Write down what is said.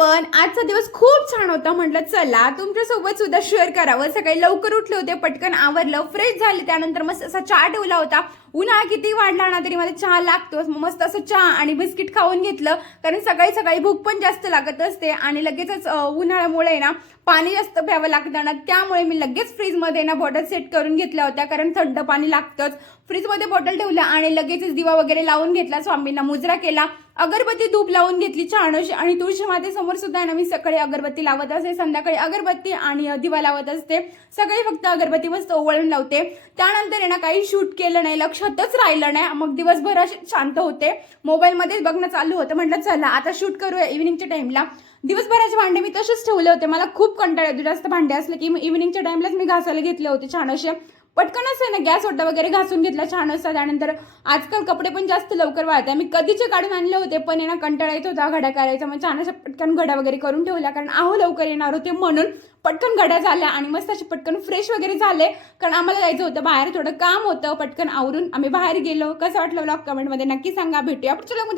Everyone, आजचा दिवस खूप छान होता. म्हटलं चला तुमच्यासोबत सुद्धा शेअर करावं. सकाळी लवकर उठले होते, पटकन आवरलं, फ्रेश झाले, त्यानंतर मस्त असा चहा ठेवला होता. उन्हाळा किती वाढला ना तरी मला चहा लागतोच. मस्त असं चहा आणि बिस्किट खाऊन घेतलं, कारण सकाळी सकाळी भूक पण जास्त लागत असते आणि लगेचच उन्हाळ्यामुळे ना पाणी जास्त प्यावं लागतं ना, त्यामुळे मी लगेच फ्रीजमध्ये ना बॉटल सेट करून घेतल्या होत्या, कारण थंड पाणी लागतंच. फ्रीजमध्ये बॉटल ठेवल्या आणि लगेचच दिवा वगैरे लावून घेतला, स्वामींना मुजरा केला, अगरबत्ती धूप लावून घेतली छान अशी. आणि तुळशी मातेसमोर सुद्धा ना मी सकाळी अगरबत्ती लावत असते, संध्याकाळी अगरबत्ती आणि दिवा लावत असते. सकाळी फक्त अगरबत्ती मस्त ओवाळून लावते. त्यानंतर आहे ना काही शूट केलं नाही, लक्षातच राहिलं नाही. मग दिवसभर असे शांत होते, मोबाईलमध्येच बघणं चालू होतं. म्हटलं चला आता शूट करूया इव्हिनिंगच्या टाइमला. दिवसभराचे भांडे मी तसेच ठेवले होते, मला खूप कंटाळा येतो जास्त भांडे असले की. इव्हिनिंगच्या टाइमलाच मी घासायला घेतले होते छान असे. पटकनच आहे ना गॅस ओटा वगैरे घासून घेतला छान असता. त्यानंतर आजकाल कपडे पण जास्त लवकर वाळतात. मी कधीचे काढून आणले होते, पण आहे ना कंटाळा येत होता घड्या करायचा. मग छान अशा पटकन घड्या वगैरे करून ठेवल्या, कारण आहो लवकर येणार होते म्हणून पटकन घड्या झाल्या. आणि मस्त असे पटकन फ्रेश वगैरे झाले, कारण आम्हाला जायचं होतं बाहेर, थोडं काम होतं. पटकन आवरून आम्ही बाहेर गेलो. कसं वाटलं व्लॉग कमेंटमध्ये नक्की सांगा. भेटूया पुढच्या व्लॉगमध्ये.